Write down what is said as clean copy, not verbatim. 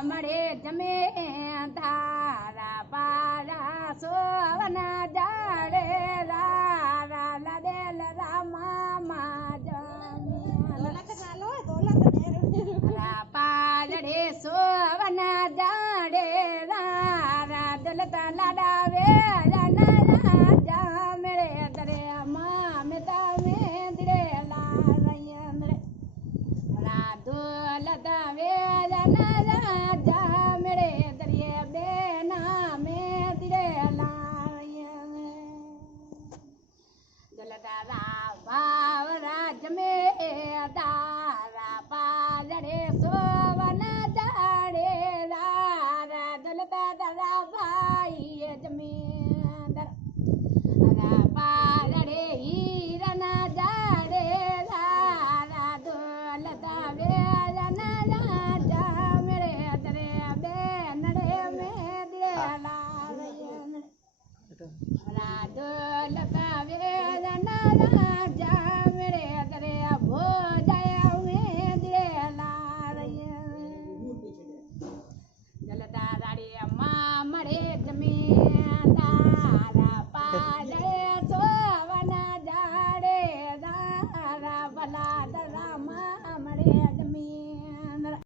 મળે જમે ધારા પારા સોવના જાડે રારા લદેલ રામા જમે પાલડે સોવના જાડે રારા દલતા લાડાવે મેળે દરે મામતા મે દિરે લાયન દોલતા વે તારા પાલડે સોવના જાડે રારા દલતા તારા ભાઈ જમીન પાલડે હીરના જાડે રારા દોલતા વેલના રાજા મેરે દરે બેનડે મે દિલા દોલતા વેલના રાજા મેરે દરે મળે જમીન તારા પાડે સોવના જાડે તારા ભલા રામા